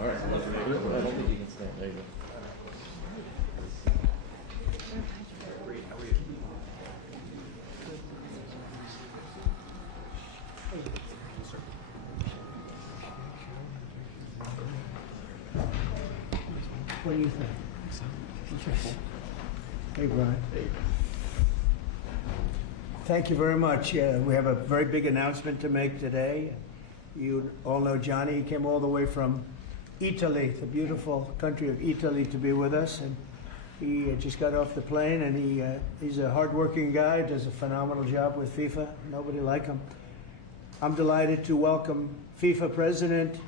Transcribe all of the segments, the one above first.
All right, let's do it. I don't think you can stand. There you go. What do you think? Hey, Brian. Thank you very much. We have a very big announcement to make today. You all know Johnny. He came all the way from Italy, the beautiful country of Italy, to be with us. And he just got off the plane, and he's a hardworking guy, does a phenomenal job with FIFA. Nobody like him. I'm delighted to welcome FIFA President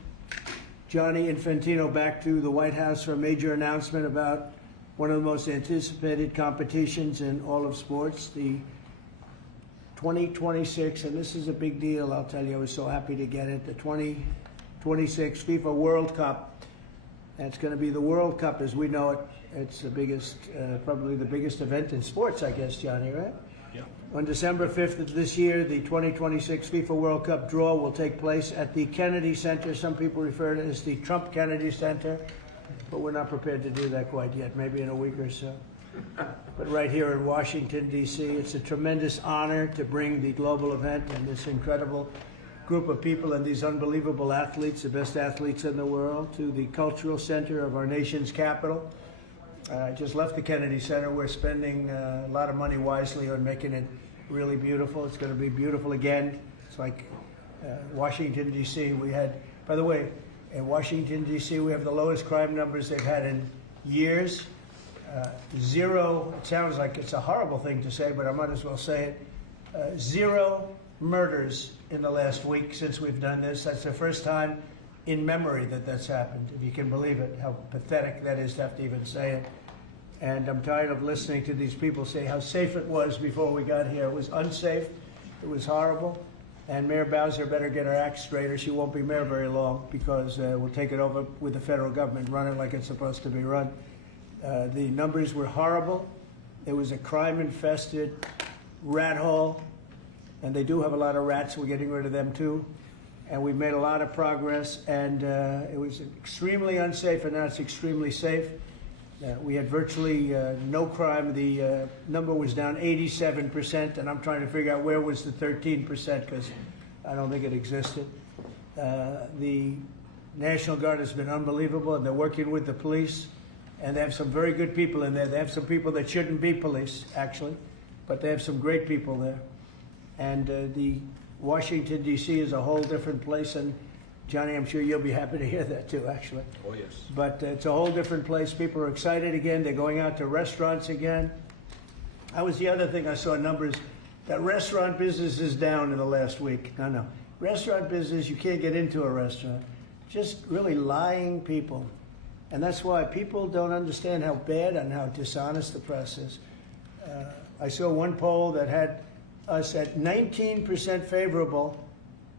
Gianni Infantino back to the White House for a major announcement about one of the most anticipated competitions in all of sports, the 2026, and this is a big deal, I'll tell you, I was so happy to get it, the 2026 FIFA World Cup. And it's going to be the World Cup as we know it. It's the biggest, probably the biggest event in sports, I guess, Johnny, right? Yeah. On December 5th of this year, the 2026 FIFA World Cup draw will take place at the Kennedy Center. Some people refer to it as the Trump Kennedy Center, but we're not prepared to do that quite yet, maybe in a week or so. But right here in Washington, D.C., it's a tremendous honor to bring the global event and this incredible group of people and these unbelievable athletes, the best athletes in the world, to the cultural center of our nation's capital. I just left the Kennedy Center. We're spending a lot of money wisely on making it really beautiful. It's going to be beautiful again. It's like Washington, D.C. We had, by the way, in Washington, D.C., we have the lowest crime numbers they've had in years. Zero, it sounds like it's a horrible thing to say, but I might as well say it. Zero murders in the last week since we've done this. That's the first time in memory that that's happened, if you can believe it, how pathetic that is to have to even say it. And I'm tired of listening to these people say how safe it was before we got here. It was unsafe, it was horrible, and Mayor Bowser better get her act straight or she won't be mayor very long, because we'll take it over with the federal government, run it like it's supposed to be run. The numbers were horrible. It was a crime-infested rat hole, and they do have a lot of rats. We're getting rid of them too. And we've made a lot of progress, and it was extremely unsafe, and now it's extremely safe. We had virtually no crime. The number was down 87%, and I'm trying to figure out where was the 13%, because I don't think it existed. The National Guard has been unbelievable, and they're working with the police, and they have some very good people in there. They have some people that shouldn't be police, actually, but they have some great people there. And the Washington, D.C. is a whole different place, and Johnny, I'm sure you'll be happy to hear that too, actually. Oh, yes. But it's a whole different place. People are excited again. They're going out to restaurants again. That was the other thing I saw numbers, that restaurant business is down in the last week. No. Restaurant business, you can't get into a restaurant. Just really lying people. And that's why people don't understand how bad and how dishonest the press is. I saw one poll that had us at 19% favorable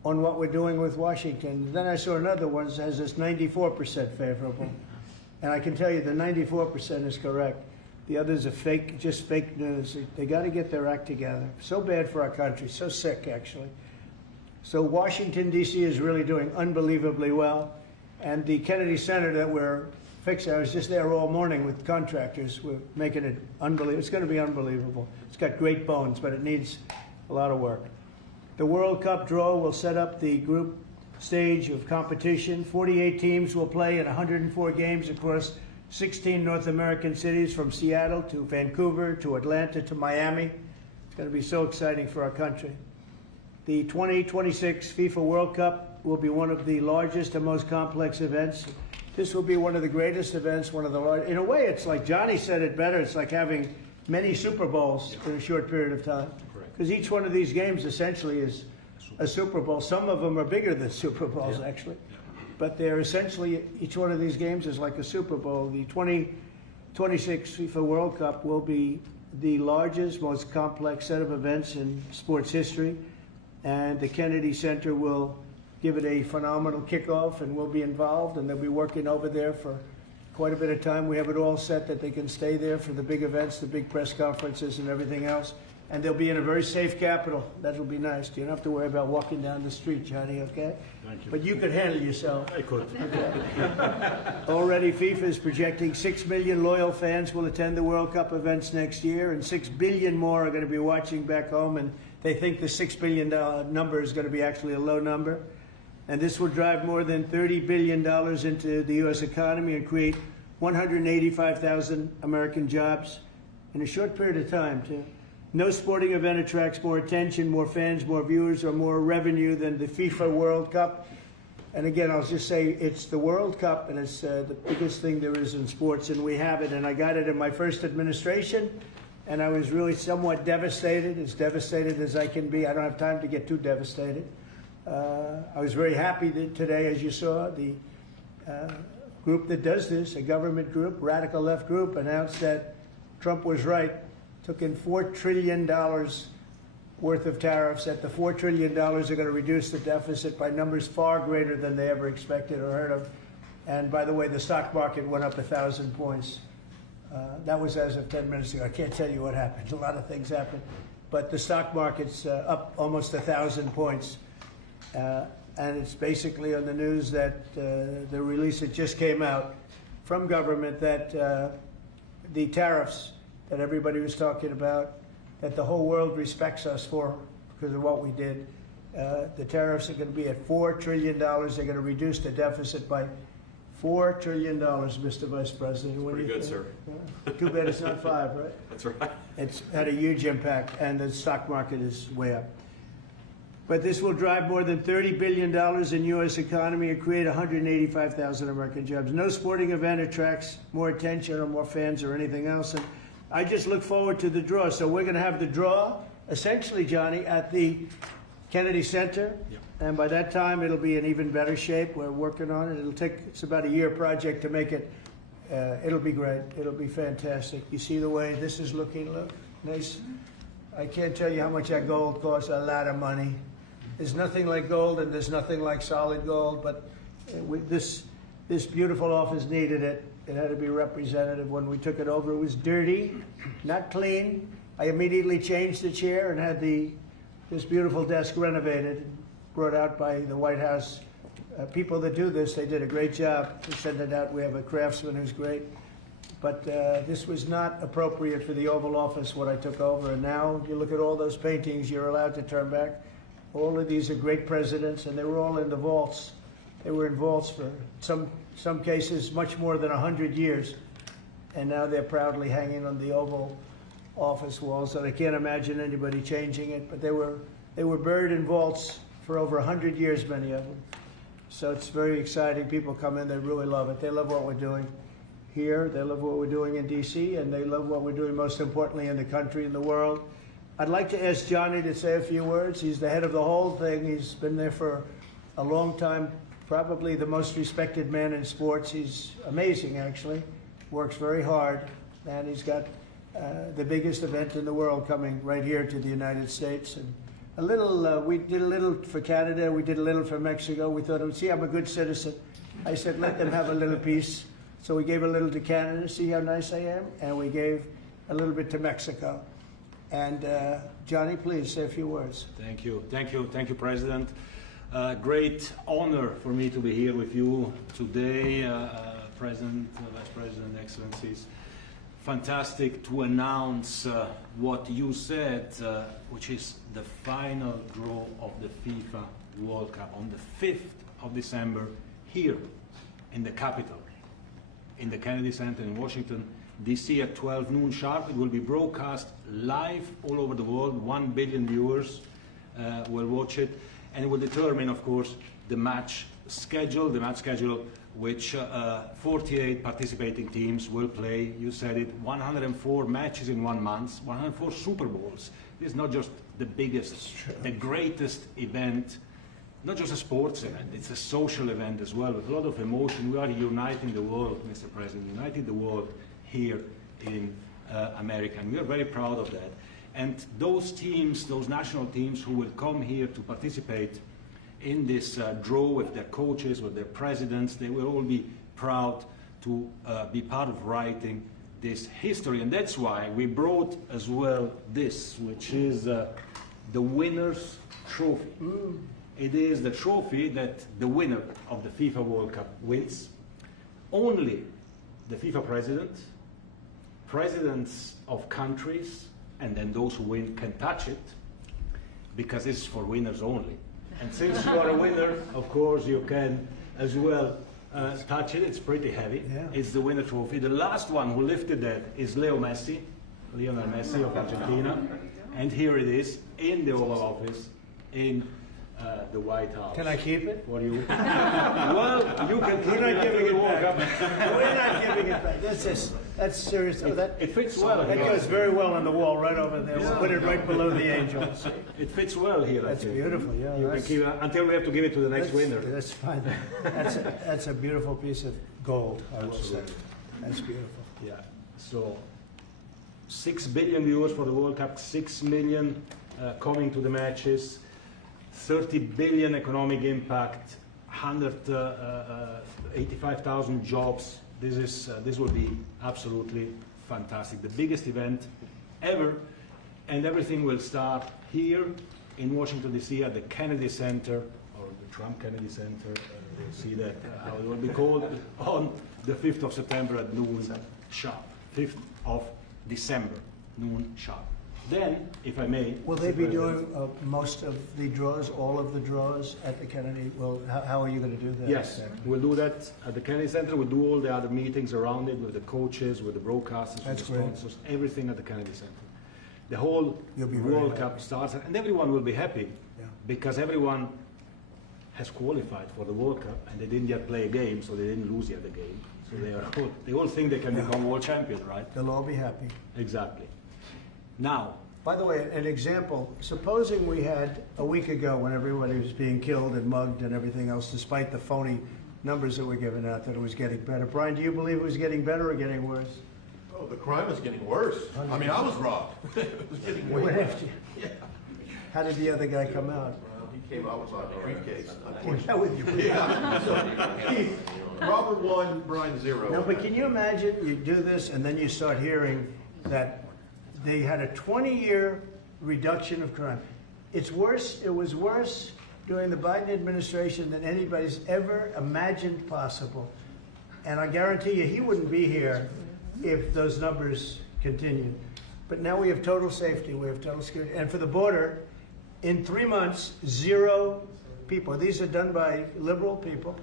on what we're doing with Washington. Then I saw another one that has us 94% favorable. And I can tell you the 94% is correct. The others are fake, just fake news. They got to get their act together. So bad for our country, so sick actually. So Washington, D.C. is really doing unbelievably well. And the Kennedy Center that we're fixing, I was just there all morning with contractors. We're making it unbelievable. It's going to be unbelievable. It's got great bones, but it needs a lot of work. The World Cup draw will set up the group stage of competition. 48 teams will play in 104 games across 16 North American cities, from Seattle to Vancouver to Atlanta to Miami. It's going to be so exciting for our country. The 2026 FIFA World Cup will be one of the largest and most complex events. This will be one of the greatest events, one of the largest. In a way, it's like Johnny said it better. It's like having many Super Bowls in a short period of time. Because each one of these games essentially is a Super Bowl. Some of them are bigger than Super Bowls, actually. But they're essentially, each one of these games is like a Super Bowl. The 2026 FIFA World Cup will be the largest, most complex set of events in sports history. And the Kennedy Center will give it a phenomenal kickoff, and we'll be involved, and they'll be working over there for quite a bit of time. We have it all set that they can stay there for the big events, the big press conferences and everything else. And they'll be in a very safe capital. That'll be nice. You don't have to worry about walking down the street, Johnny, okay? Thank you. But you could handle yourself. I could. Already FIFA is projecting 6 million loyal fans will attend the World Cup events next year, and 6 billion more are going to be watching back home, and they think the $6 billion number is going to be actually a low number. And this will drive more than $30 billion into the U.S. economy and create 185,000 American jobs in a short period of time, too. No sporting event attracts more attention, more fans, more viewers, or more revenue than the FIFA World Cup. And again, I'll just say it's the World Cup, and it's the biggest thing there is in sports, and we have it. And I got it in my first administration, and I was really somewhat devastated, as devastated as I can be. I don't have time to get too devastated. I was very happy that today, as you saw, the group that does this, a government group, radical left group, announced that Trump was right. Took in $4 trillion worth of tariffs. That the $4 trillion are going to reduce the deficit by numbers far greater than they ever expected or heard of. And by the way, the stock market went up 1,000 points. That was as of 10 minutes ago. I can't tell you what happened. A lot of things happened. But the stock market's up almost 1,000 points. And it's basically on the news that the release that just came out from government that the tariffs that everybody was talking about, that the whole world respects us for because of what we did. The tariffs are going to be at $4 trillion. They're going to reduce the deficit by $4 trillion, Mr. Vice President. What Pretty good, sir. Too bad it's not 5, right? That's right. It's had a huge impact, and the stock market is way up. But this will drive more than $30 billion in U.S. economy and create 185,000 American jobs. No sporting event attracts more attention or more fans or anything else. And I just look forward to the draw. So we're going to have the draw, essentially, Johnny, at the Kennedy Center. Yep. And by that time, it'll be in even better shape. We're working on it. It's about a year project to make it. It'll be great. It'll be fantastic. You see the way this is looking? Look, nice. I can't tell you how much that gold costs. A lot of money. There's nothing like gold, and there's nothing like solid gold. But this beautiful office needed it. It had to be representative. When we took it over, it was dirty, not clean. I immediately changed the chair and had this beautiful desk renovated, brought out by the White House. People that do this, they did a great job. We sent it out. We have a craftsman who's great. But this was not appropriate for the Oval Office, what I took over. And now you look at all those paintings you're allowed to turn back. All of these are great presidents, and they were all in the vaults. They were in vaults for some cases much more than 100 years, and now they're proudly hanging on the Oval Office walls. And I can't imagine anybody changing it. But they were buried in vaults for over 100 years, many of them. So it's very exciting. People come in, they really love it. They love what we're doing here. They love what we're doing in D.C., and they love what we're doing, most importantly, in the country and the world. I'd like to ask Johnny to say a few words. He's the head of the whole thing. He's been there for a long time. Probably the most respected man in sports. He's amazing, actually. Works very hard, and he's got the biggest event in the world coming right here to the United States. And we did a little for Canada. We did a little for Mexico. We thought, see, I'm a good citizen. I said, let them have a little piece. So we gave a little to Canada. See how nice I am? And we gave a little bit to Mexico. And Johnny, please say a few words. Thank you, President. Great honor for me to be here with you today, President, Vice President, Excellencies. Fantastic to announce what you said, which is the final draw of the FIFA World Cup on the 5th of December here in the capital, in the Kennedy Center in Washington, D.C. at 12 noon sharp. It will be broadcast live all over the world. 1 billion viewers will watch it. And it will determine, of course, the match schedule, which 48 participating teams will play. You said it, 104 matches in 1 month, 104 Super Bowls. This is not just the biggest, the greatest event, not just a sports event, it's a social event as well, with a lot of emotion. We are uniting the world, Mr. President, uniting the world here in America, and we are very proud of that. And those teams, those national teams who will come here to participate in this draw with their coaches, with their presidents, they will all be proud to be part of writing this history, and that's why we brought as well this, which is the winner's trophy. It is the trophy that the winner of the FIFA World Cup wins. Only the FIFA president, presidents of countries, and then those who win can touch it, because it's for winners only. And since you are a winner, of course, you can as well touch it. It's pretty heavy. Yeah. It's the winner trophy. The last one who lifted that is Lionel Messi of Argentina. And here it is in the Oval Office in the White House. Can I keep it? For you. Well, you can keep We're it not after giving the it World back. Cup. We're not giving it back. That's serious. Oh, that, It fits well that here. goes very well on the wall right over there. We'll put it right below the angels. It fits well here. I That's think. beautiful. Yeah, You can that's, keep it until we have to give it to the next winner. That's fine. That's a beautiful piece of gold, I will say. Absolutely. That's beautiful. Yeah. So 6 billion viewers for the World Cup, 6 million coming to the matches, 30 billion economic impact, 185,000 jobs. This will be absolutely fantastic. The biggest event ever, and everything will start here in Washington, D.C. at the Kennedy Center, or the Trump Kennedy Center. You'll see that how it will be called on the 5th of September at noon sharp. 5th of December, noon sharp. Then, if I may... Will they be doing most of the draws, all of the draws at the Kennedy? Well, how are you going to do that? Yes, we'll do that at the Kennedy Center. We'll do all the other meetings around it with the coaches, with the broadcasters, with That's the great. sponsors, everything at the Kennedy Center. The whole You'll be very World happy. Cup starts, and everyone will be happy Yeah. because everyone has qualified for the World Cup, and they didn't yet play a game, so they didn't lose yet the game. So they all think they can become world champion, right? They'll all be happy. Exactly. Now, By the way, an example, supposing we had a week ago when everybody was being killed and mugged and everything else, despite the phony numbers that were given out, that it was getting better. Brian, do you believe it was getting better or getting worse? Oh, the crime is getting worse. I mean, I was robbed. It was getting way What worse. if you- How did the other guy come out? Well, he came out with my briefcase. That with you. Yeah. So, Robert 1, Brian 0. No, but can you imagine you do this and then you start hearing that they had a 20-year reduction of crime. It was worse during the Biden administration than anybody's ever imagined possible. And I guarantee you he wouldn't be here if those numbers continued. But now we have total safety, we have total security. And for the border, in 3 months, 0 people. These are done by liberal people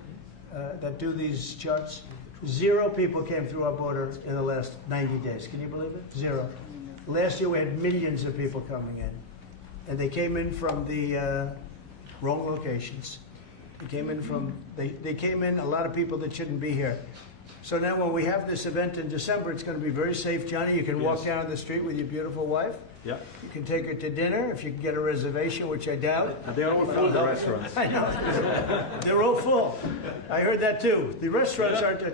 that do these charts. 0 people came through our border in the last 90 days. Can you believe it? 0. Last year we had millions of people coming in. And they came in from the wrong locations. They came in a lot of people that shouldn't be here. So now when we have this event in December, it's going to be very safe, Johnny. You can walk Yes. down the street with your beautiful wife. yeah, You can take her to dinner if you can get a reservation, which I doubt. they're all full, the restaurants. I know. They're all full. I heard that too. The restaurants aren't.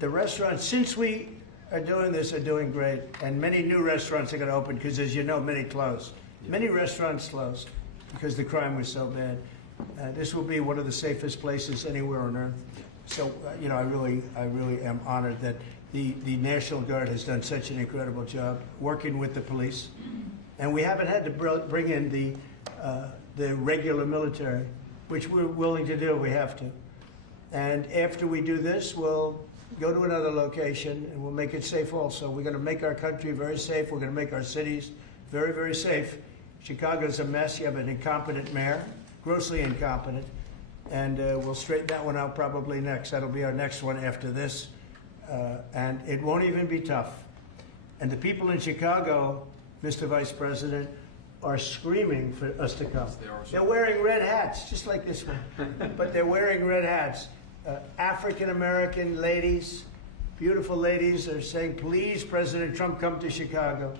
The restaurants, since we are doing this, are doing great. And many new restaurants are going to open because, as you know, many closed. Many restaurants closed because the crime was so bad. This will be one of the safest places anywhere on earth. So, I really am honored that the National Guard has done such an incredible job working with the police. And we haven't had to bring in the regular military, which we're willing to do if we have to. And after we do this, we'll go to another location and we'll make it safe also. We're going to make our country very safe. We're going to make our cities very, very safe. Chicago's a mess. You have an incompetent mayor, grossly incompetent. And we'll straighten that one out probably next. That'll be our next one after this. And it won't even be tough. And the people in Chicago, Mr. Vice President, are screaming for us to come. They're wearing red hats, just like this one. But they're wearing red hats. African-American ladies, beautiful ladies, are saying, please, President Trump, come to Chicago.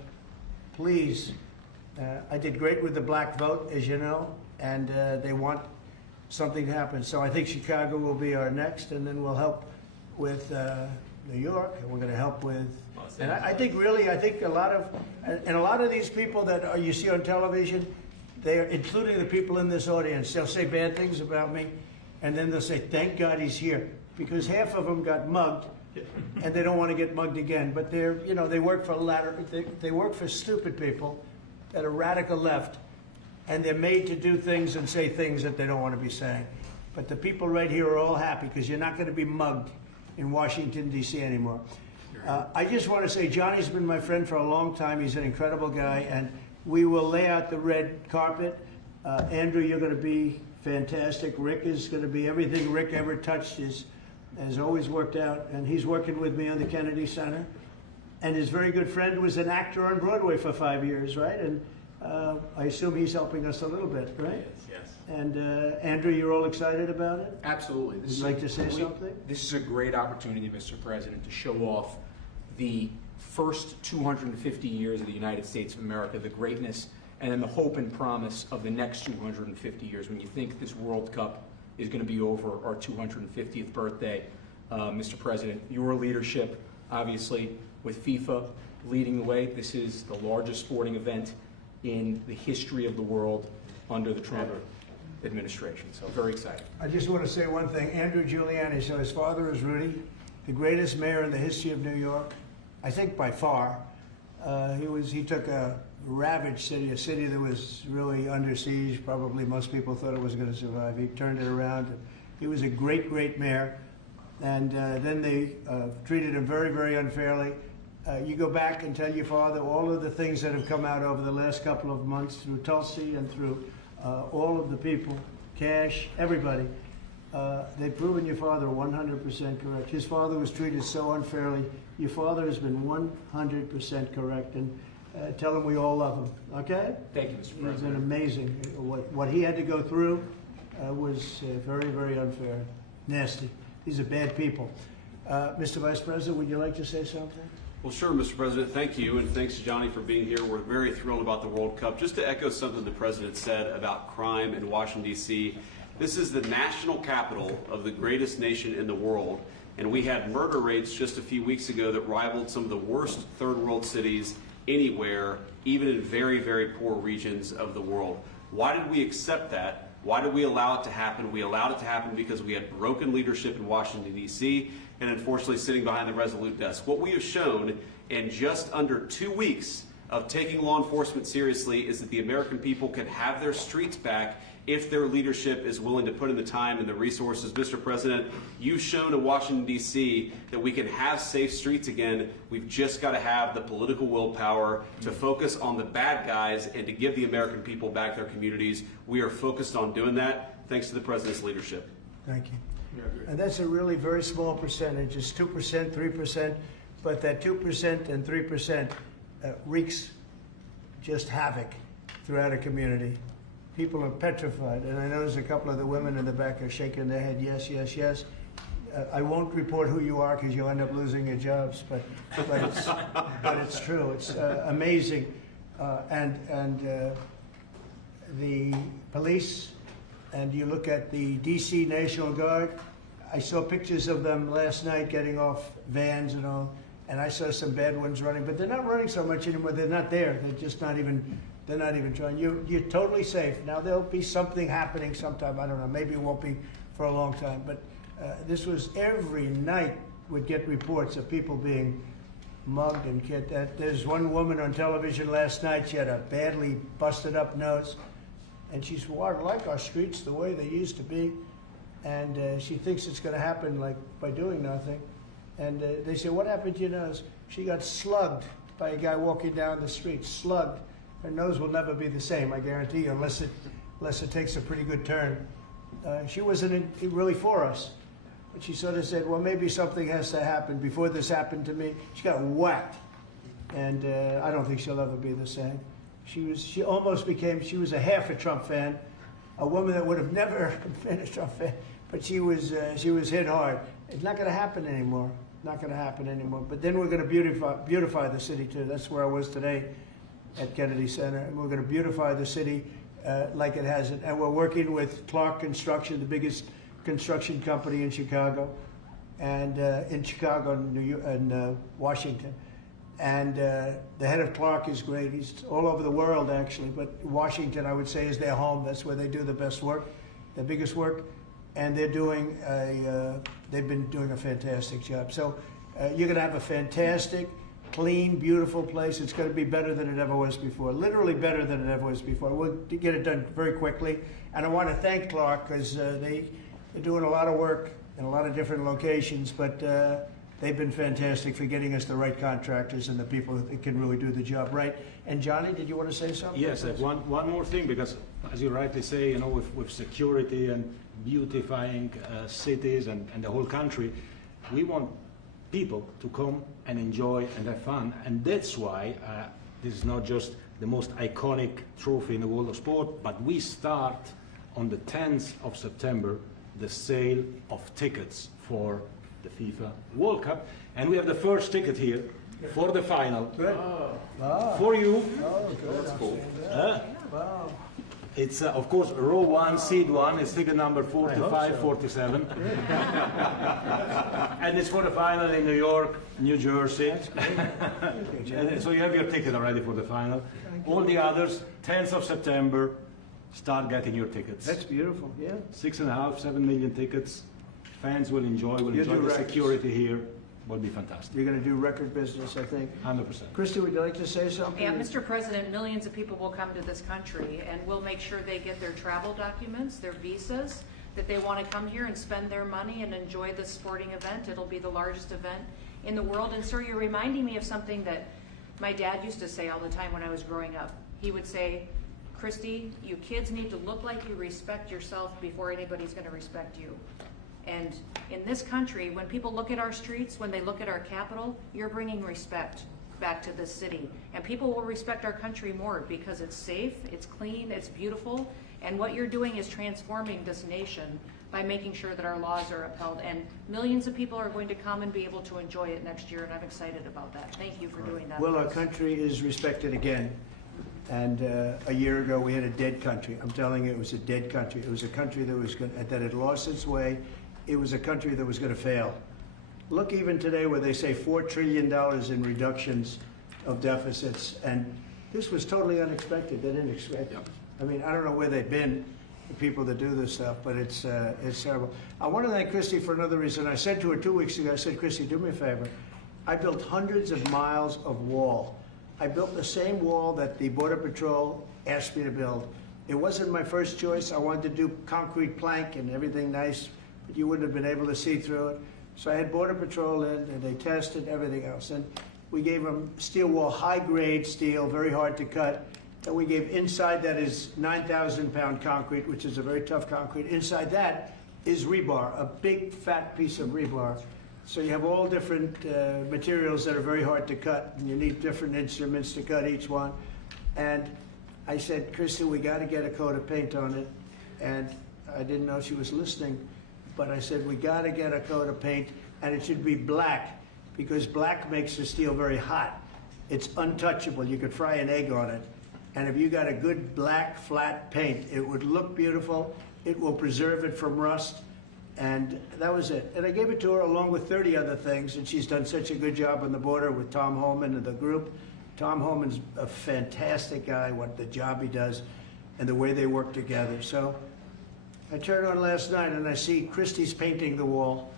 Please. I did great with the black vote, as you know, and they want something to happen. So I think Chicago will be our next, and then we'll help with New York, and we're going to help with. And I think a lot of these people that you see on television, they're including the people in this audience. They'll say bad things about me, and then they'll say, "Thank God he's here." because half of them got mugged, and they don't want to get mugged again. But they're, you know, they work for they work for stupid people that are radical left, and they're made to do things and say things that they don't want to be saying. But the people right here are all happy because you're not going to be mugged in Washington, D.C. anymore. I just want to say Johnny's been my friend for a long time. He's an incredible guy, and we will lay out the red carpet. Andrew, you're going to be fantastic. Rick is going to be everything Rick ever touched has always worked out, and he's working with me on the Kennedy Center. And his very good friend was an actor on Broadway for 5 years, right? And I assume he's helping us a little bit, right? Yes. And Andrew, you're all excited about it? Absolutely. Would you like to say something? This is a great opportunity, Mr. President, to show off the first 250 years of the United States of America, the greatness, and then the hope and promise of the next 250 years. When you think this World Cup is going to be over our 250th birthday, Mr. President, your leadership, obviously, with FIFA leading the way, this is the largest sporting event in the history of the world under the Trump administration. So very excited. I just want to say one thing. Andrew Giuliani, so his father is Rudy, the greatest mayor in the history of New York, I think by far. He took a ravaged city, a city that was really under siege. Probably most people thought it was going to survive. He turned it around. He was a great, great mayor. And then they treated him very, very unfairly. You go back and tell your father all of the things that have come out over the last couple of months through Tulsi and through all of the people, Cash, everybody. They've proven your father 100% correct. His father was treated so unfairly. Your father has been 100% correct. And tell him we all love him, okay? Thank you, Mr. President. He's been amazing. What he had to go through was very, very unfair, nasty. These are bad people. Mr. Vice President, would you like to say something? Well, sure, Mr. President. Thank you, and thanks to Johnny for being here. We're very thrilled about the World Cup. Just to echo something the President said about crime in Washington, D.C., this is the national capital of the greatest nation in the world, and we had murder rates just a few weeks ago that rivaled some of the worst third world cities anywhere, even in very, very poor regions of the world. Why did we accept that? Why did we allow it to happen? We allowed it to happen because we had broken leadership in Washington, D.C., and unfortunately sitting behind the resolute desk. What we have shown in just under 2 weeks of taking law enforcement seriously is that the American people can have their streets back if their leadership is willing to put in the time and the resources. Mr. President, you've shown in Washington, D.C. that we can have safe streets again. We've just got to have the political willpower to focus on the bad guys and to give the American people back their communities. We are focused on doing that thanks to the President's leadership. Thank you. And that's a really very small percentage. It's 2%, 3%, but that 2% and 3% wreaks just havoc throughout a community. People are petrified, and I know there's a couple of the women in the back are shaking their head, yes, yes, yes. I won't report who you are because you'll end up losing your jobs, but it's true. It's amazing, and the police. And you look at the D.C. National Guard, I saw pictures of them last night getting off vans and all, and I saw some bad ones running, but they're not running so much anymore. They're not there. They're just not even trying. You're totally safe. Now there'll be something happening sometime. I don't know. Maybe it won't be for a long time, but this was every night would get reports of people being mugged and kidnapped. There's one woman on television last night. She had a badly busted up nose. And she's, well, I like our streets the way they used to be. And she thinks it's going to happen like by doing nothing. And they say, what happened to your nose? She got slugged by a guy walking down the street, slugged. Her nose will never be the same, I guarantee you, unless it takes a pretty good turn. She wasn't really for us. But she sort of said, well, maybe something has to happen. Before this happened to me, she got whacked. And I don't think she'll ever be the same. She almost became, she was a half a Trump fan, a woman that would have never been a Trump fan, but she was hit hard. It's not going to happen anymore. Not going to happen anymore. But then we're going to beautify the city too. That's where I was today at Kennedy Center. And we're going to beautify the city like it hasn't. And we're working with Clark Construction, the biggest construction company in Chicago, and in Washington. And the head of Clark is great. He's all over the world, actually. But Washington, I would say, is their home. That's where they do the best work, the biggest work. and they've been doing a fantastic job. So you're going to have a fantastic, clean, beautiful place. It's going to be better than it ever was before, literally better than it ever was before. We'll get it done very quickly. And I want to thank Clark because they're doing a lot of work in a lot of different locations, but they've been fantastic for getting us the right contractors and the people that can really do the job right. And Johnny, did you want to say something? Yes, one more thing, because as you rightly say, with security and beautifying cities and the whole country, we want people to come and enjoy and have fun. And that's why this is not just the most iconic trophy in the world of sport, but we start on the 10th of September the sale of tickets for the FIFA World Cup. And we have the first ticket here for the final. Good. Wow. For you. Oh, good. That's cool. Wow. It's, of course, row 1, seat 1. It's ticket number 45, 47. And it's for the final in New York, New Jersey. And so you have your ticket already for the final. All the others, 10th of September, start getting your tickets. That's beautiful, yeah. 6.5, 7 million tickets. Fans will enjoy the security here. Will be fantastic. You're going to do record business, I think. 100%. Christy, would you like to say something? Yeah, Mr. President, millions of people will come to this country, and we'll make sure they get their travel documents, their visas, that they want to come here and spend their money and enjoy this sporting event. It'll be the largest event in the world. And sir, you're reminding me of something that my dad used to say all the time when I was growing up. He would say, Christy, you kids need to look like you respect yourself before anybody's going to respect you. And in this country, when people look at our streets, when they look at our capital, you're bringing respect back to this city. And people will respect our country more because it's safe, it's clean, it's beautiful. And what you're doing is transforming this nation by making sure that our laws are upheld. And millions of people are going to come and be able to enjoy it next year, and I'm excited about that. Thank you for doing that. Well, our country is respected again. And a year ago, we had a dead country. I'm telling you, it was a dead country. It was a country that had lost its way. It was a country that was going to fail. Look, even today, where they say $4 trillion in reductions of deficits, and this was totally unexpected. They didn't expect it. I mean, I don't know where they've been, the people that do this stuff, but it's terrible. I want to thank Christy for another reason. I said to her 2 weeks ago, I said, Christy, do me a favor. I built hundreds of miles of wall. I built the same wall that the Border Patrol asked me to build. It wasn't my first choice. I wanted to do concrete plank and everything nice, but you wouldn't have been able to see through it. So I had Border Patrol in, and they tested everything else. And we gave them steel wall, high-grade steel, very hard to cut. And we gave inside that is 9,000-pound concrete, which is a very tough concrete. Inside that is rebar, a big, fat piece of rebar. So you have all different materials that are very hard to cut, and you need different instruments to cut each one. And I said, Christy, we got to get a coat of paint on it. And I didn't know she was listening, but I said, we got to get a coat of paint, and it should be black, because black makes the steel very hot. It's untouchable. You could fry an egg on it. And if you got a good black, flat paint, it would look beautiful. It will preserve it from rust. And that was it. And I gave it to her along with 30 other things, and she's done such a good job on the border with Tom Holman and the group. Tom Holman's a fantastic guy, what the job he does, and the way they work together. So I turned on last night, and I see Christie's painting the wall.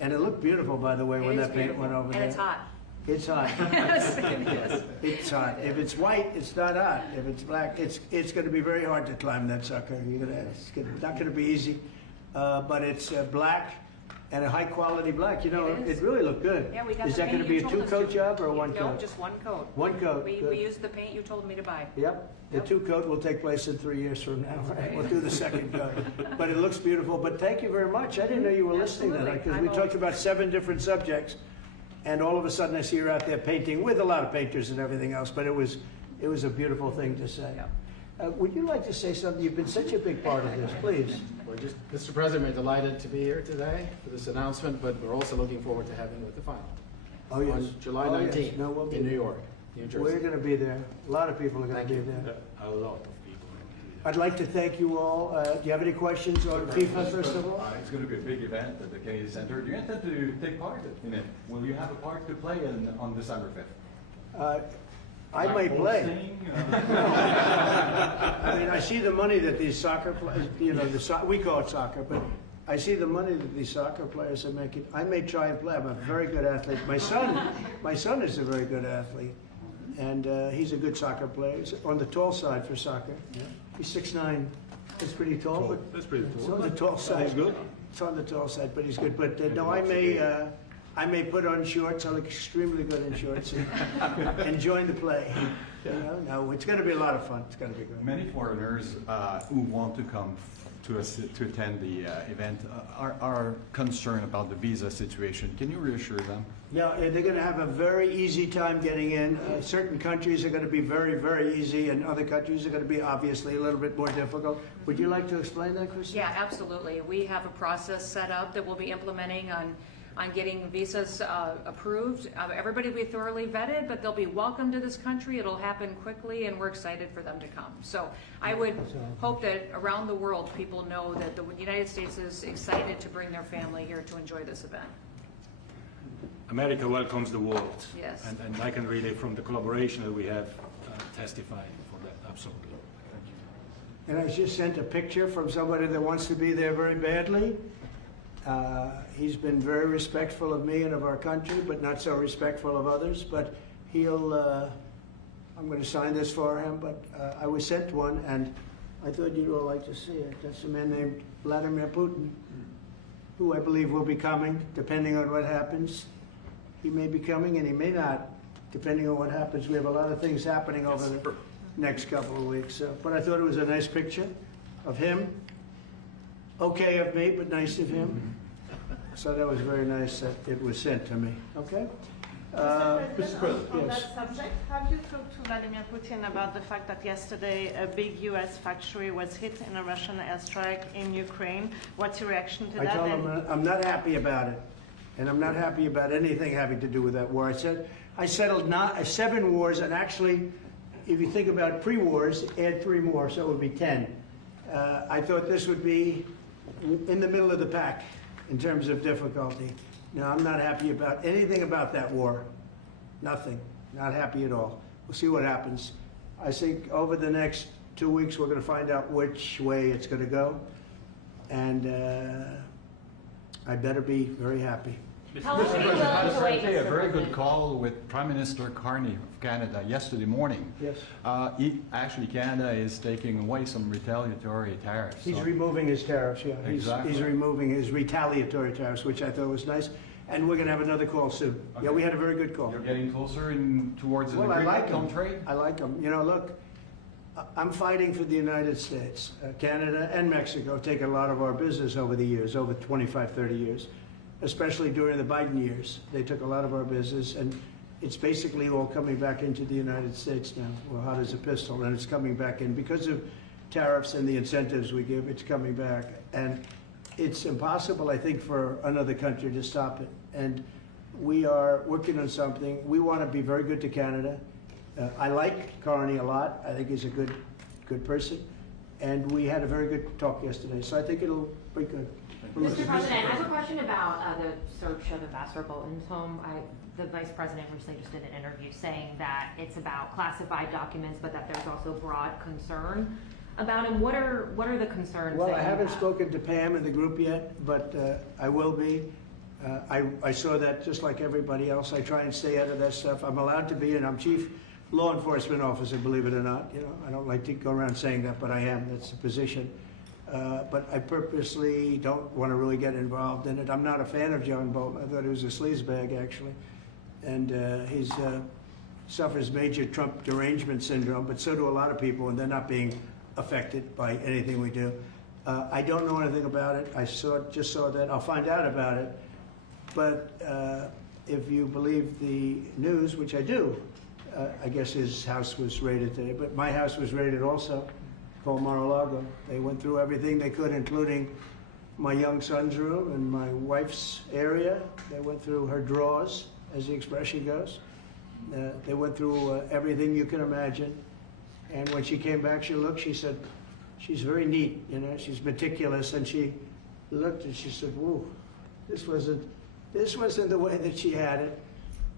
And it looked beautiful, by the way, when that paint went over there. And it's hot. It's hot. Yes, yes. It's hot. If it's white, it's not hot. If it's black, it's going to be very hard to climb that sucker. It's not going to be easy. But it's black and a high quality black. You know, it really looked good. Yeah, we got Is the that paint going to be you a told us two-coat to. job or a one No, coat? just one coat. One coat. We Good. used the paint you told me to buy. Yep. The two-coat will take place in 3 years from now. Right? We'll do the second coat. But it looks beautiful. But thank you very much. I didn't know you were listening to that, because we talked about 7 different subjects, and all of a sudden I see you're out there painting with a lot of painters and everything else. But it was a beautiful thing to say. Would you like to say something? You've been such a big part of this. Please. We're just, Mr. President, we're delighted to be here today for this announcement, but we're also looking forward to having it with the final. Oh, yes. On July Oh, yes. 19th No, we'll be in New there. York, New Jersey. We're going to be there. A lot of people are going to be there. A lot of people. I'd like to thank you all. Do you have any questions on FIFA, first of all? It's going to be a big event at the Kennedy Center. Do you intend to take part in it? Will you have a part to play on December 5th? I may play. I mean, I see the money that these soccer players, you know, we call it soccer, but I see the money that these soccer players are making. I may try and play. I'm a very good athlete. My son is a very good athlete, and he's a good soccer player. He's on the tall side for soccer. Yeah. He's 6'9". That's pretty tall. Tall. But That's pretty tall. it's on the tall side. He's good. It's on the tall side, but he's good. But no, I may put on shorts. I look extremely good in shorts and join the play. You know, no, it's going to be a lot of fun. It's going to be good. Many foreigners who want to come to attend the event are concerned about the visa situation. Can you reassure them? Yeah, they're going to have a very easy time getting in. Certain countries are going to be very, very easy, and other countries are going to be obviously a little bit more difficult. Would you like to explain that, Chris? Yeah, absolutely. We have a process set up that we'll be implementing on getting visas approved. Everybody will be thoroughly vetted, but they'll be welcome to this country. It'll happen quickly, and we're excited for them to come. So I would hope that around the world, people know that the United States is excited to bring their family here to enjoy this event. America welcomes the world. Yes. And I can really, from the collaboration that we have, testify for that, absolutely. Thank you. And I just sent a picture from somebody that wants to be there very badly. He's been very respectful of me and of our country, but not so respectful of others. But I'm going to sign this for him, but I was sent one, and I thought you'd all like to see it. That's a man named Vladimir Putin, who I believe will be coming, depending on what happens. He may be coming, and he may not, depending on what happens. We have a lot of things happening over the next couple of weeks. But I thought it was a nice picture of him. Okay of me, but nice of him. So that was very nice that it was sent to me. Okay? Mr. President. On Yes. that subject, have you talked to Vladimir Putin about the fact that yesterday a big U.S. factory was hit in a Russian airstrike in Ukraine? What's your reaction to I that? told him I'm not happy about it, and I'm not happy about anything having to do with that war. I settled 7 wars, and actually, if you think about pre-wars, add 3 more, so it would be 10. I thought this would be in the middle of the pack in terms of difficulty. No, I'm not happy about anything about that war. Nothing. Not happy at all. We'll see what happens. I think over the next 2 weeks, we're going to find out which way it's going to go. And I better be very happy. How long are you willing to wait, I had a Mr. very good President? call with Prime Minister Carney of Canada yesterday morning. Yes. Canada is taking away some retaliatory tariffs. He's so- removing his tariffs, yeah. Exactly. He's removing his retaliatory tariffs, which I thought was nice. And we're going to have another call soon. Okay. Yeah, we had a very good call. You're getting closer towards an Well, I agreement like on him. trade? I like him. You know, look, I'm fighting for the United States. Canada and Mexico have taken a lot of our business over the years, over 25, 30 years, especially during the Biden years. They took a lot of our business, and it's basically all coming back into the United States now. Well, hot as a pistol, and it's coming back in. Because of tariffs and the incentives we give, it's coming back. And it's impossible, I think, for another country to stop it. And we are working on something. We want to be very good to Canada. I like Carney a lot. I think he's a good person. And we had a very good talk yesterday, so I think it'll be good. Mr. President, I have a question about the search of Ambassador Bolton's home. The Vice President recently just did an interview saying that it's about classified documents, but that there's also broad concern about him. What are the concerns? Well, that I you haven't have? spoken to Pam in the group yet, but I will be. I saw that just like everybody else. I try and stay out of that stuff. I'm allowed to be, and I'm chief law enforcement officer, believe it or not. You know, I don't like to go around saying that, but I am. That's the position. But I purposely don't want to really get involved in it. I'm not a fan of John Bolton. I thought he was a sleazebag, actually. And he suffers major Trump derangement syndrome, but so do a lot of people, and they're not being affected by anything we do. I don't know anything about it. I just saw that. I'll find out about it. But if you believe the news, which I do, I guess his house was raided today. But my house was raided also, called Mar-a-Lago. They went through everything they could, including my young son's room and my wife's area. They went through her drawers, as the expression goes. They went through everything you can imagine. And when she came back, she said, she's very neat, you know, she's meticulous. And she looked and she said, whoa, this wasn't the way that she had it.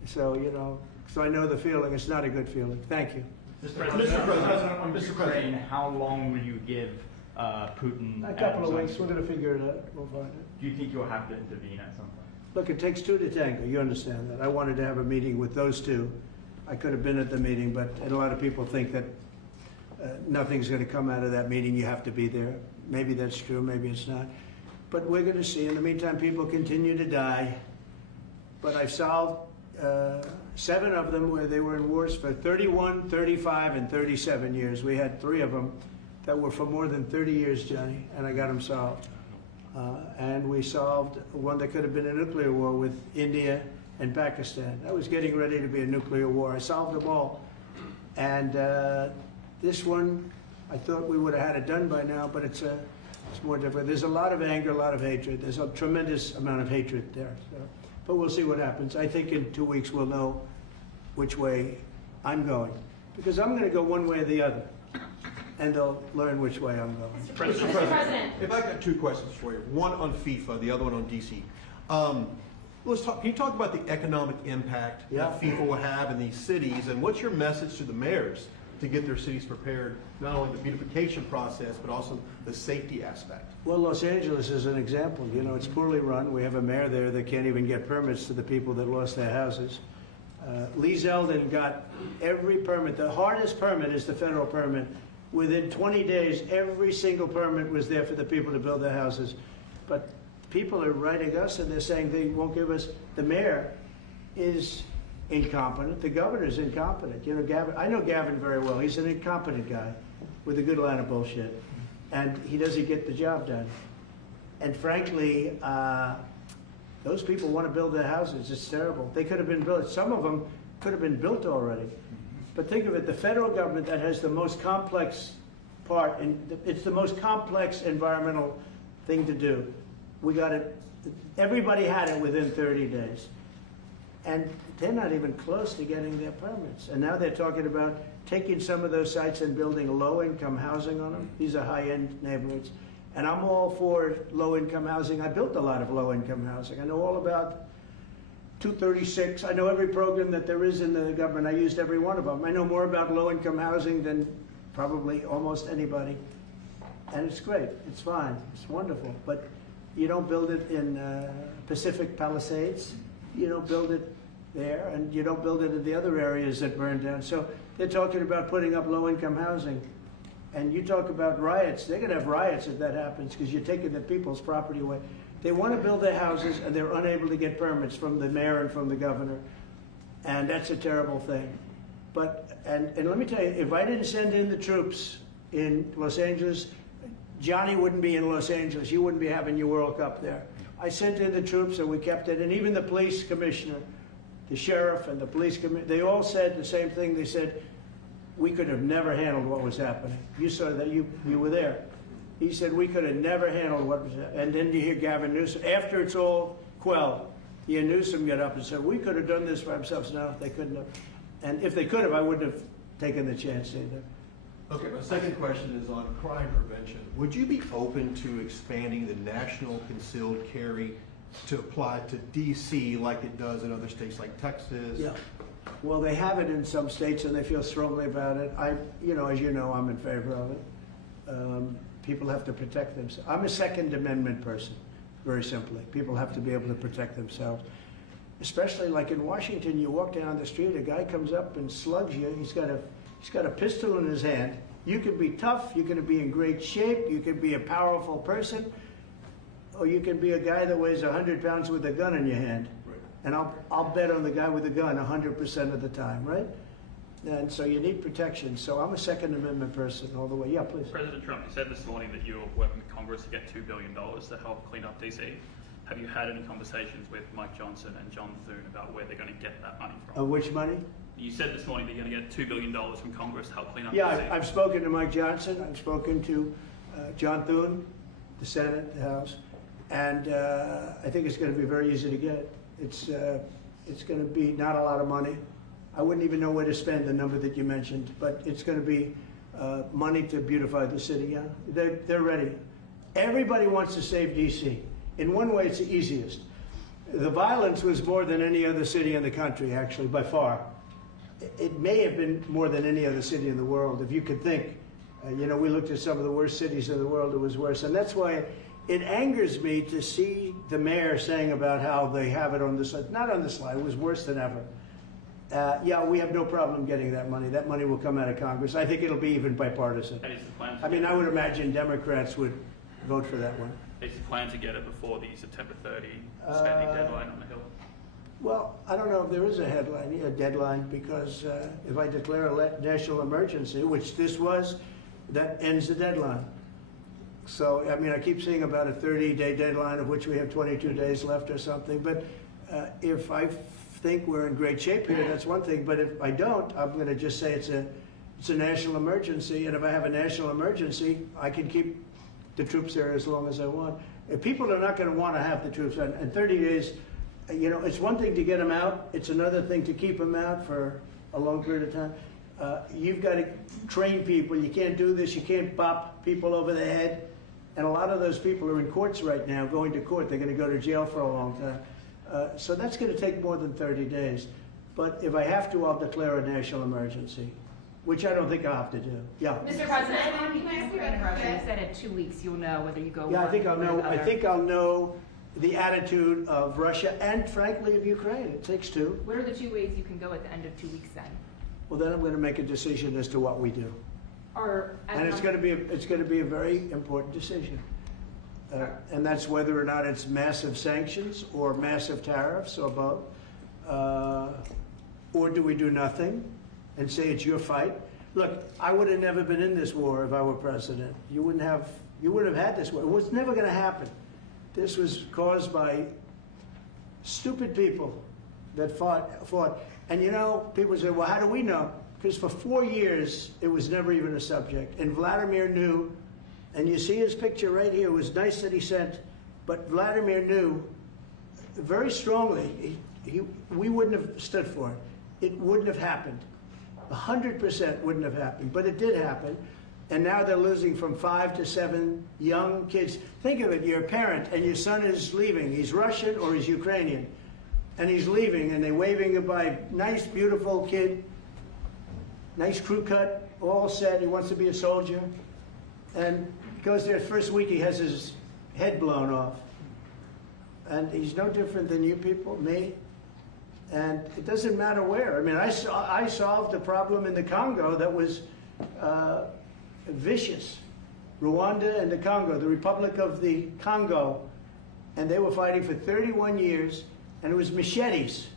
So, you know, so I know the feeling. It's not a good feeling. Thank you. Mr. President, on Ukraine, how long will you give Putin? A couple of and weeks. We're going to figure it out. We'll find it. Do you think you'll have to intervene at some point? Look, it takes two to tango. You understand that. I wanted to have a meeting with those two. I could have been at the meeting, but a lot of people think that nothing's going to come out of that meeting. You have to be there. Maybe that's true. Maybe it's not. But we're going to see. In the meantime, people continue to die. But I've solved 7 of them where they were in wars for 31, 35, and 37 years. We had 3 of them that were for more than 30 years, Johnny, and I got them solved. And we solved one that could have been a nuclear war with India and Pakistan. That was getting ready to be a nuclear war. I solved them all. And this one, I thought we would have had it done by now, but it's more different. There's a lot of anger, a lot of hatred. There's a tremendous amount of hatred there. So. But we'll see what happens. I think in 2 weeks we'll know which way I'm going. Because I'm going to go one way or the other. And they'll learn which way I'm going. Mr. President. If I got 2 questions for you, one on FIFA, the other one on DC. Let's talk. Can you talk about the economic impact that FIFA will have in these cities, and what's your message to the mayors to get their cities prepared, not only the beautification process, but also the safety aspect? Well, Los Angeles is an example. You know, it's poorly run. We have a mayor there that can't even get permits to the people that lost their houses. Lee Zeldin got every permit. The hardest permit is the federal permit. Within 20 days, every single permit was there for the people to build their houses. But people are writing us and they're saying they won't give us. The mayor is incompetent. The governor's incompetent. You know, Gavin, I know Gavin very well. He's an incompetent guy with a good line of bullshit. And he doesn't get the job done. And frankly, those people want to build their houses. It's terrible. They could have been built. Some of them could have been built already. But think of it, the federal government that has the most complex part, and it's the most complex environmental thing to do. We got it, everybody had it within 30 days. And they're not even close to getting their permits. And now they're talking about taking some of those sites and building low-income housing on them. These are high-end neighborhoods. And I'm all for low-income housing. I built a lot of low-income housing. I know all about 236. I know every program that there is in the government. I used every one of them. I know more about low-income housing than probably almost anybody. And it's great. It's fine. It's wonderful. But you don't build it in Pacific Palisades. You don't build it there, and you don't build it in the other areas that burn down. So they're talking about putting up low-income housing. And you talk about riots. They're going to have riots if that happens because you're taking the people's property away. They want to build their houses, and they're unable to get permits from the mayor and from the governor. And that's a terrible thing. But, and let me tell you, if I didn't send in the troops in Los Angeles, Johnny wouldn't be in Los Angeles. You wouldn't be having your World Cup there. I sent in the troops, and we kept it. And even the police commissioner, the sheriff and the police commissioner, they all said the same thing. They said, we could have never handled what was happening. You saw that, you were there. He said, we could have never handled what was happening. And then you hear Gavin Newsom, after it's all quelled, you hear Newsom get up and said, we could have done this for ourselves. No, they couldn't have. And if they could have, I wouldn't have taken the chance either. Okay, my second question is on crime prevention. Would you be open to expanding the national concealed carry to apply to D.C. like it does in other states like Texas? Yeah. Well, they have it in some states, and they feel strongly about it. As you know, I'm in favor of it. People have to protect themselves. I'm a Second Amendment person, very simply. People have to be able to protect themselves. Especially like in Washington, you walk down the street, a guy comes up and slugs you. He's got a pistol in his hand. You can be tough, you can be in great shape, you can be a powerful person, or you can be a guy that weighs 100 pounds with a gun in your hand. Right. And I'll bet on the guy with the gun 100% of the time, right? And so you need protection. So I'm a Second Amendment person all the way. Yeah, please. President Trump, you said this morning that you're working with Congress to get $2 billion to help clean up DC. Have you had any conversations with Mike Johnson and John Thune about where they're going to get that money from? Which money? You said this morning that you're going to get $2 billion from Congress to help clean up DC. Yeah, I've spoken to Mike Johnson. I've spoken to John Thune, the Senate, the House. And I think it's going to be very easy to get. It's going to be not a lot of money. I wouldn't even know where to spend the number that you mentioned, but it's going to be money to beautify the city. Yeah, they're ready. Everybody wants to save D.C. In one way, it's the easiest. The violence was more than any other city in the country, actually, by far. It may have been more than any other city in the world, if you could think. You know, we looked at some of the worst cities in the world, it was worse. And that's why it angers me to see the mayor saying about how they have it on the slide. Not on the slide, it was worse than ever. Yeah, we have no problem getting that money. That money will come out of Congress. I think it'll be even bipartisan. That is the plan. I mean, I would imagine Democrats would vote for that one. Is the plan to get it before the September 30 spending deadline on the Hill? Well, I don't know if there is a deadline, because if I declare a national emergency, which this was, that ends the deadline. So, I mean, I keep seeing about a 30-day deadline, of which we have 22 days left or something. But if I think we're in great shape here, that's one thing. But if I don't, I'm going to just say it's a national emergency. And if I have a national emergency, I can keep the troops there as long as I want. If people are not going to want to have the troops on, in 30 days, you know, it's one thing to get them out. It's another thing to keep them out for a long period of time. You've got to train people. You can't do this. You can't bop people over the head. And a lot of those people are in courts right now, going to court. They're going to go to jail for a long time. So that's going to take more than 30 days. But if I have to, I'll declare a national emergency, which I don't think I'll have to do. Yeah. Mr. President, you said in 2 weeks you'll know whether you go. Yeah, I think I'll one way or know. the I other. think I'll know the attitude of Russia and, frankly, of Ukraine. It takes two. What are the 2 ways you can go at the end of 2 weeks then? Well, then I'm going to make a decision as to what we do. And it's going to be a very important decision. And that's whether or not it's massive sanctions or massive tariffs or both. Or do we do nothing and say it's your fight? Look, I would have never been in this war if I were president. You wouldn't have had this war. It was never going to happen. This was caused by stupid people that fought. And you know, people say, well, how do we know? Because for 4 years, it was never even a subject. And Vladimir knew, and you see his picture right here. It was nice that he sent, but Vladimir knew very strongly we wouldn't have stood for it. It wouldn't have happened. 100% wouldn't have happened, but it did happen. And now they're losing from 5 to 7 young kids. Think of it, you're a parent and your son is leaving. He's Russian or he's Ukrainian. And he's leaving and they're waving goodbye. Nice, beautiful kid. Nice crew cut, all set. He wants to be a soldier. And goes there first week, he has his head blown off. And he's no different than you people, me. And it doesn't matter where. I mean, I solved a problem in the Congo that was vicious. Rwanda and the Congo, the Republic of the Congo. And they were fighting for 31 years, and it was machetes.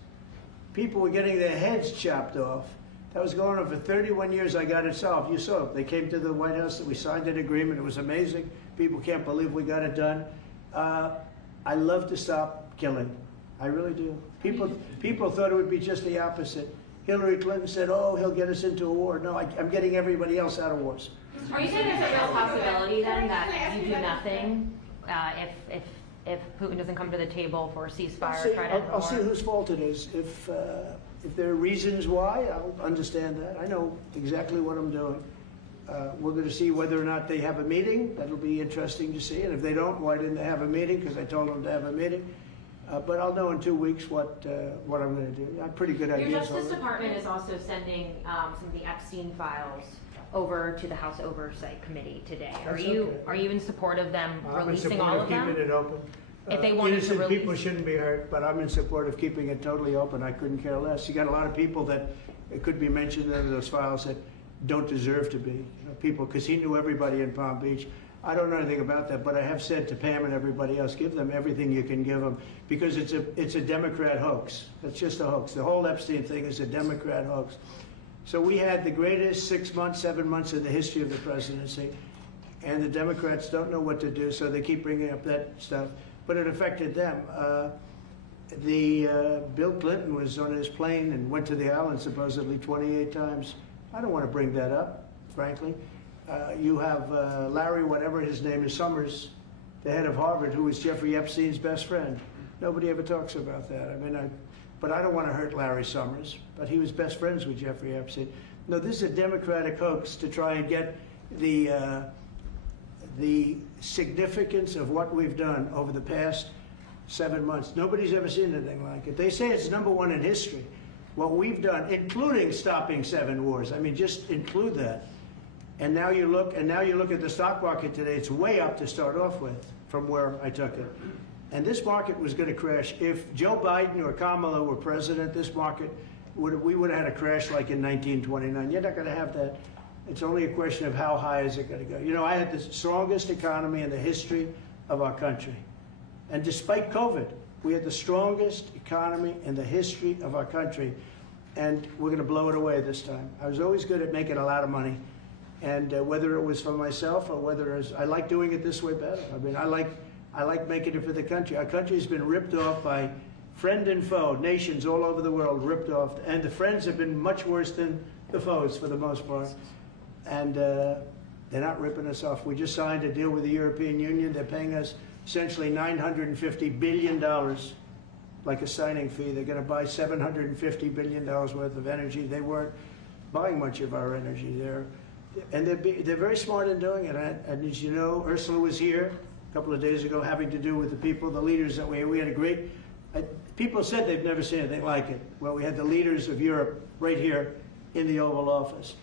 People were getting their heads chopped off. That was going on for 31 years. I got it solved. You saw it. They came to the White House, we signed an agreement. It was amazing. People can't believe we got it done. I love to stop killing. I really do. People thought it would be just the opposite. Hillary Clinton said, oh, he'll get us into a war. No, I'm getting everybody else out of wars. Are you saying there's a real possibility then that you do nothing if Putin doesn't come to the table for a ceasefire or try to end the war? I'll see whose fault it is. If there are reasons why, I'll understand that. I know exactly what I'm doing. We're going to see whether or not they have a meeting. That'll be interesting to see. And if they don't, why didn't they have a meeting? Because I told them to have a meeting. But I'll know in 2 weeks what I'm going to do. I have pretty good ideas. Your Justice Department is also sending some of the Epstein files over to the House Oversight Committee today. Are you in support of them releasing all of them? I'm in support of keeping it open. If they wanted to innocent release... people shouldn't be hurt, but I'm in support of keeping it totally open. I couldn't care less. You got a lot of people that it could be mentioned in those files that don't deserve to be. You know, people, because he knew everybody in Palm Beach. I don't know anything about that, but I have said to Pam and everybody else, give them everything you can give them, because it's a Democrat hoax. It's just a hoax. The whole Epstein thing is a Democrat hoax. So we had the greatest 6 months, 7 months in the history of the presidency, and the Democrats don't know what to do, so they keep bringing up that stuff. But it affected them. Bill Clinton was on his plane and went to the island supposedly 28 times. I don't want to bring that up, frankly. You have Larry, whatever his name is, Summers, the head of Harvard, who was Jeffrey Epstein's best friend. Nobody ever talks about that. I mean, but I don't want to hurt Larry Summers, but he was best friends with Jeffrey Epstein. No, this is a Democratic hoax to try and get the significance of what we've done over the past 7 months. Nobody's ever seen anything like it. They say it's #1 in history. What we've done, including stopping 7 wars. I mean, just include that. And now you look at the stock market today, it's way up to start off with from where I took it. And this market was going to crash. If Joe Biden or Kamala were president, this market, we would have had a crash like in 1929. You're not going to have that. It's only a question of how high is it going to go. You know, I had the strongest economy in the history of our country. And despite COVID, we had the strongest economy in the history of our country. And we're going to blow it away this time. I was always good at making a lot of money. And whether it was for myself or whether it was, I like doing it this way better. I mean, I like making it for the country. Our country's been ripped off by friend and foe, nations all over the world ripped off. And the friends have been much worse than the foes for the most part. And they're not ripping us off. We just signed a deal with the European Union. They're paying us essentially $950 billion, like a signing fee. They're going to buy $750 billion worth of energy. They weren't buying much of our energy there. And they're very smart in doing it. And as you know, Ursula was here a couple of days ago having to do with the people, the leaders that we had a great, people said they've never seen anything like it. Well, we had the leaders of Europe right here in the Oval Office.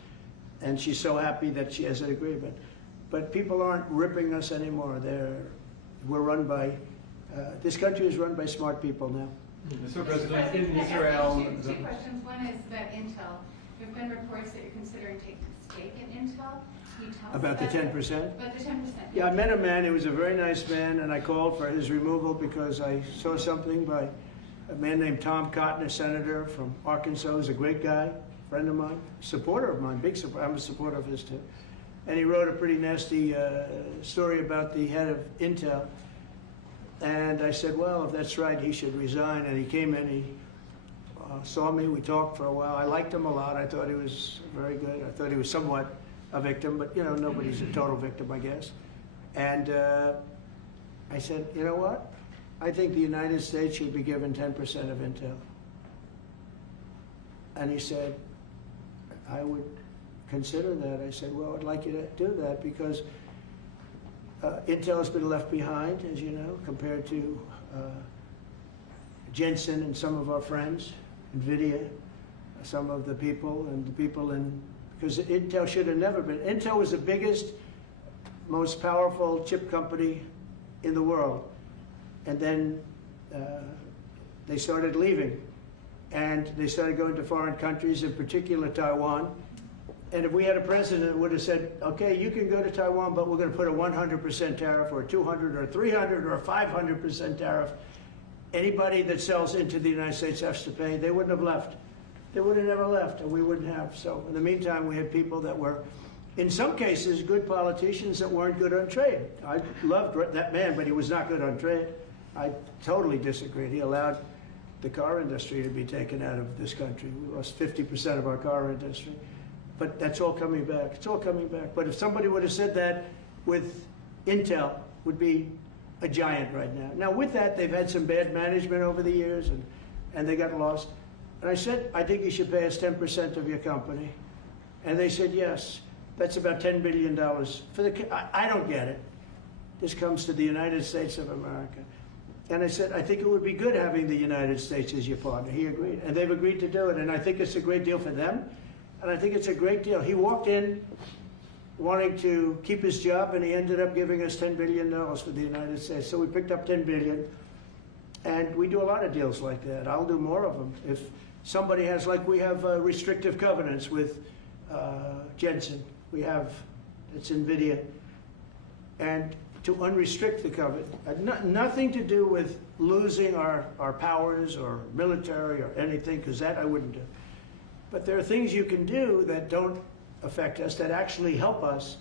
And she's so happy that she has an agreement. But people aren't ripping us anymore. We're run by, this country is run by smart people now. Mr. President, in Israel... Two questions. One is about Intel. There have been reports that you're considering taking a stake in Intel. Can you tell us About the 10%? About the 10%. Yeah, I met a man, he was a very nice man, and I called for his removal because I saw something by a man named Tom Cotton, a senator from Arkansas, who's a great guy, friend of mine, supporter of mine, big supporter, I'm a supporter of his too. And he wrote a pretty nasty story about the head of Intel. And I said, well, if that's right, he should resign. And he came in, he saw me, we talked for a while. I liked him a lot. I thought he was very good. I thought he was somewhat a victim, but you know, nobody's a total victim, I guess. And I said, you know what? I think the United States should be given 10% of Intel. And he said, I would consider that. I said, well, I'd like you to do that because Intel has been left behind, as you know, compared to Jensen and some of our friends, NVIDIA, some of the people, and the people in, because Intel should have never been. Intel was the biggest, most powerful chip company in the world. And then they started leaving. And they started going to foreign countries, in particular Taiwan. And if we had a president that would have said, okay, you can go to Taiwan, but we're going to put a 100% tariff or a 200 or 300 or a 500% tariff, anybody that sells into the United States has to pay. They wouldn't have left. They would have never left, and we wouldn't have. So in the meantime, we had people that were, in some cases, good politicians that weren't good on trade. I loved that man, but he was not good on trade. I totally disagreed. He allowed the car industry to be taken out of this country. We lost 50% of our car industry. But that's all coming back. It's all coming back. But if somebody would have said that with Intel, would be a giant right now. Now with that, they've had some bad management over the years and they got lost. And I said, I think you should pay us 10% of your company. And they said, yes. That's about $10 billion. I don't get it. This comes to the United States of America. And I said, I think it would be good having the United States as your partner. He agreed. And they've agreed to do it. And I think it's a great deal for them. And I think it's a great deal. He walked in wanting to keep his job, and he ended up giving us $10 billion for the United States. So we picked up $10 billion. And we do a lot of deals like that. I'll do more of them. If somebody has, like we have restrictive covenants with Jensen. We have, it's NVIDIA. And to unrestrict the covenant, nothing to do with losing our powers or military or anything, because that I wouldn't do. But there are things you can do that don't affect us, that actually help us.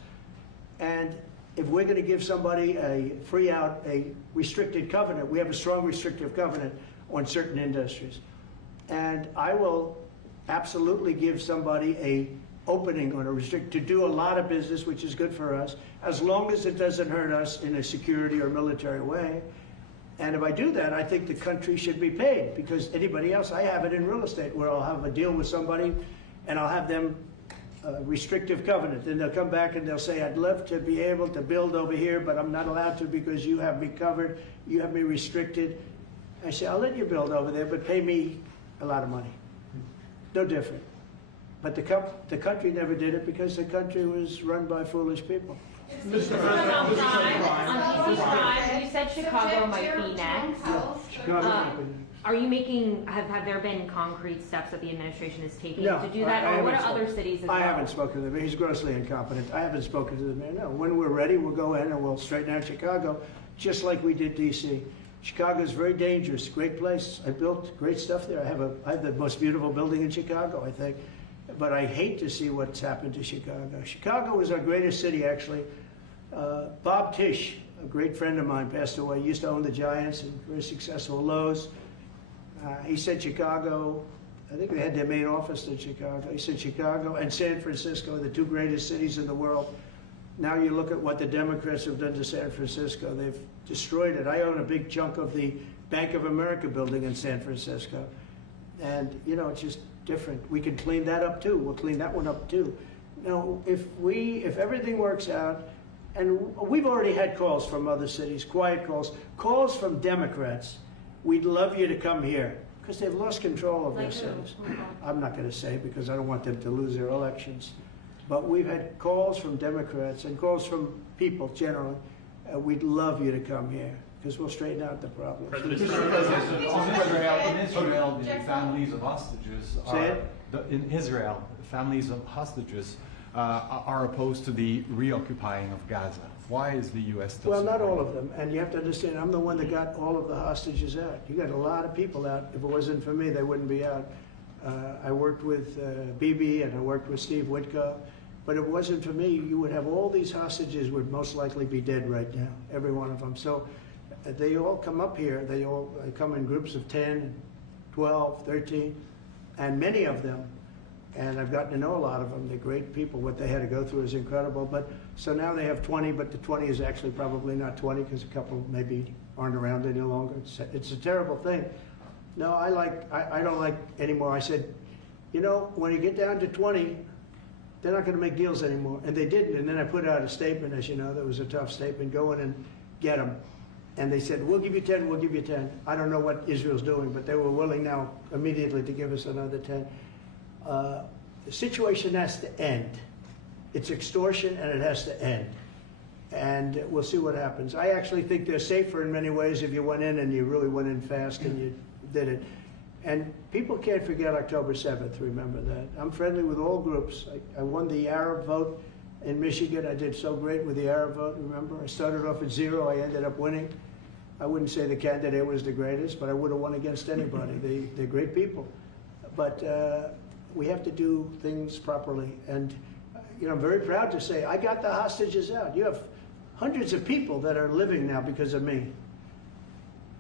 And if we're going to give somebody a restricted covenant, we have a strong restrictive covenant on certain industries. And I will absolutely give somebody a opening on to do a lot of business, which is good for us, as long as it doesn't hurt us in a security or military way. And if I do that, I think the country should be paid, because anybody else, I have it in real estate where I'll have a deal with somebody and I'll have them restrictive covenant. Then they'll come back and they'll say, I'd love to be able to build over here, but I'm not allowed to because you have me covered, you have me restricted. I say, I'll let you build over there, but pay me a lot of money. No different. But the country never did it because the country was run by foolish people. You said Chicago might be next. Are you making, have there been concrete steps that the administration is taking to do that? Or what are other cities as well? I haven't spoken to the mayor. He's grossly incompetent. I haven't spoken to the mayor. No. When we're ready, we'll go in and we'll straighten out Chicago, just like we did D.C. Chicago is very dangerous, great place. I built great stuff there. I have the most beautiful building in Chicago, I think. But I hate to see what's happened to Chicago. Chicago was our greatest city, actually. Bob Tisch, a great friend of mine, passed away. He used to own the Giants and very successful Lowe's. He said Chicago, I think they had their main office in Chicago. He said Chicago and San Francisco are the two greatest cities in the world. Now you look at what the Democrats have done to San Francisco. They've destroyed it. I own a big chunk of the Bank of America building in San Francisco. And, you know, it's just different. We can clean that up too. We'll clean that one up too. Now, if everything works out, and we've already had calls from other cities, quiet calls from Democrats, we'd love you to come here, because they've lost control of their cities. I'm not going to say because I don't want them to lose their elections. But we've had calls from Democrats and calls from people generally. We'd love you to come here, because we'll straighten out the problem. In Israel, the families of hostages in Israel, families of hostages are opposed to the reoccupying of Gaza. Why is the U.S. still Well, not supporting all of them. And you have to understand, I'm the one that got all of the hostages out. You got a lot of people out. If it wasn't for me, they wouldn't be out. I worked with Bibi and I worked with Steve Witkoff. But if it wasn't for me, you would have all these hostages would most likely be dead right now, every one of them. So they all come up here. They all come in groups of 10, 12, 13, and many of them, and I've gotten to know a lot of them. They're great people. What they had to go through is incredible. But so now they have 20, but the 20 is actually probably not 20 because a couple maybe aren't around any longer. It's a terrible thing. No, I don't like anymore. I said, you know, when you get down to 20, they're not going to make deals anymore. And they didn't. And then I put out a statement, as you know, that was a tough statement, go in and get them. And they said, we'll give you 10, we'll give you 10. I don't know what Israel's doing, but they were willing now immediately to give us another 10. The situation has to end. It's extortion and it has to end. And we'll see what happens. I actually think they're safer in many ways if you went in and you really went in fast and you did it. And people can't forget October 7th, remember that. I'm friendly with all groups. I won the Arab vote in Michigan. I did so great with the Arab vote, remember? I started off at 0, I ended up winning. I wouldn't say the candidate was the greatest, but I would have won against anybody. They're great people. But we have to do things properly. And you know, I'm very proud to say I got the hostages out. You have hundreds of people that are living now because of me.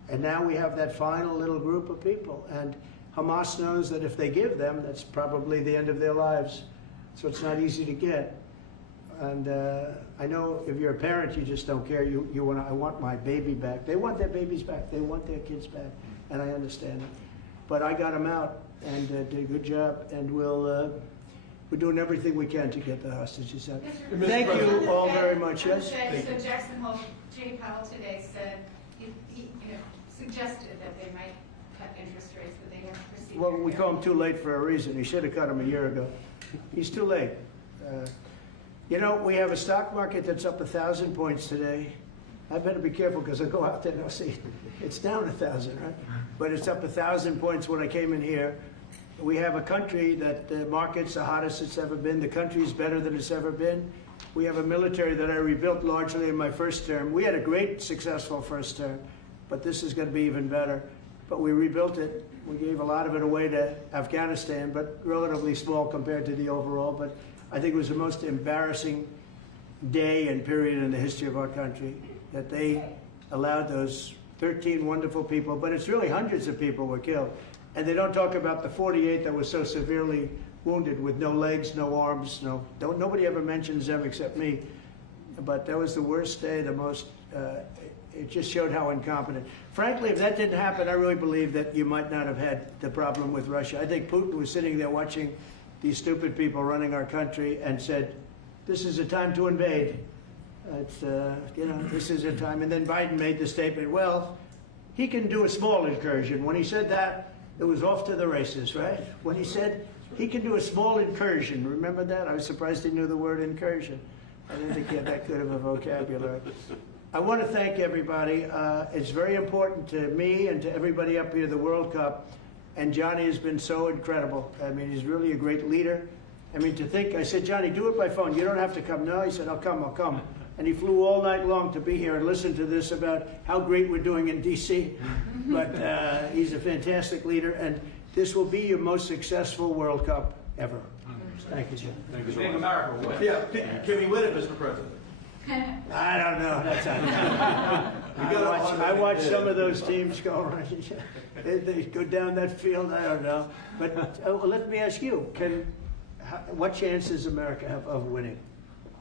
And now we have that final little group of people. And Hamas knows that if they give them, that's probably the end of their lives. So it's not easy to get. And I know if you're a parent, you just don't care. I want my baby back. They want their babies back. They want their kids back. And I understand it. But I got them out and did a good job. And we're doing everything we can to get the hostages out. Thank you all very much. Yes? So Jackson Hole, Jay Powell today said, he suggested that they might cut interest rates, but they haven't proceeded. Well, we call him too late for a reason. He should have cut him a year ago. He's too late. You know, we have a stock market that's up 1,000 points today. I better be careful because I go out there and I'll see it's down 1,000, right? But it's up 1,000 points when I came in here. We have a country that the market's the hottest it's ever been. The country's better than it's ever been. We have a military that I rebuilt largely in my first term. We had a great, successful first term, but this is going to be even better. But we rebuilt it. We gave a lot of it away to Afghanistan, but relatively small compared to the overall. But I think it was the most embarrassing day and period in the history of our country that they allowed those 13 wonderful people, but it's really hundreds of people were killed. And they don't talk about the 48 that were so severely wounded with no legs, no arms, nobody ever mentions them except me. But that was the worst day, the most, it just showed how incompetent. Frankly, if that didn't happen, I really believe that you might not have had the problem with Russia. I think Putin was sitting there watching these stupid people running our country and said, this is a time to invade. It's, you know, this is a time. And then Biden made the statement, well, he can do a small incursion. When he said that, it was off to the races, right? When he said he can do a small incursion, remember that? I was surprised he knew the word incursion. I didn't think he had that good of a vocabulary. I want to thank everybody. It's very important to me and to everybody up here, the World Cup. And Johnny has been so incredible. I mean, he's really a great leader. I mean, to think, I said, Johnny, do it by phone. You don't have to come. No, he said, I'll come. And he flew all night long to be here and listen to this about how great we're doing in D.C. But he's a fantastic leader, and this will be your most successful World Cup ever. Thank you, Jim. Thank you so much. Yeah, can he win it, Mr. President? I don't know. That's I watch some of those teams go around. They go down that field. I don't know. But let me ask you: what chance does America have of winning?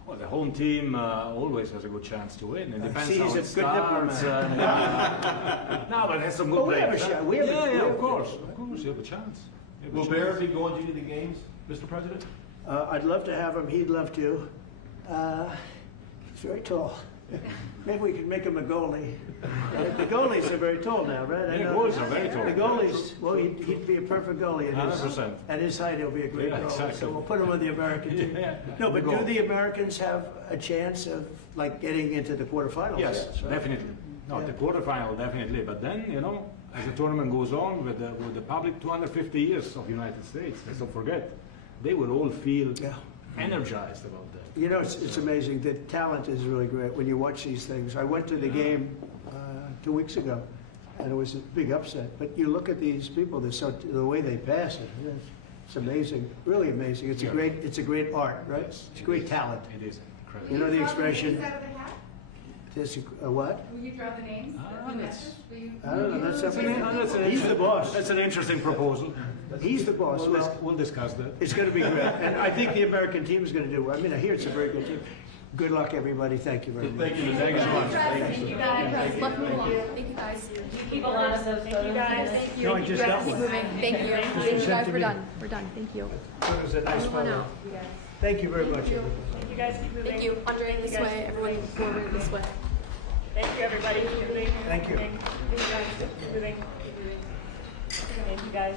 Well, the home team always has a good chance to win. It depends See, how he's it a good starts. No, but there's some good we have a players. shot. Yeah, of course, you have a chance. Will Bear be going to any of the games, Mr. President? I'd love to have him. He'd love to. He's very tall. Maybe we could make him a goalie. The goalies are very tall now, right? Yeah, goalies are very tall. The goalies, well, he'd be a perfect goalie. 100%. At his height, he'll be a great goalie. Exactly. So we'll put him on the American team. Yeah. No, but do the Americans have a chance of like getting into the quarterfinals? Yes, right? definitely. No, Yeah. the quarterfinal definitely. But then, as the tournament goes on with the public 250 years of United States, let's not forget, they will all feel energized about that. You know, it's amazing. The talent is really great when you watch these things. I went to the game 2 weeks ago, and it was a big upset. But you look at these people, the way they pass it, it's amazing, really amazing. It's a great art, right? Yes, It's a great talent. It is incredible. You know the expression. Will you draw the names out of the hat? What? Will you draw the names of the matches? Will you? I don't know. He's the boss. That's an interesting proposal. He's the boss. We'll discuss that. It's going to be great, and I think the American team is going to do well. I mean, I hear it's a very good team. Good luck, everybody. Thank you very much. Thank you. Thank you so much. Thank you guys. Thank you guys. Keep a lot of those Thank you guys. Thank you. No, I just got Keep one. moving. Thank you. Thank you guys. We're done. We're done. Thank you. It was a nice photo. Thank you very much, everybody. Thank you guys. Keep moving. Thank you. Andre, this guys. way. Everyone forward this way. Thank you, everybody. Keep moving. Thank you. Thank you guys. Keep moving. Thank you guys.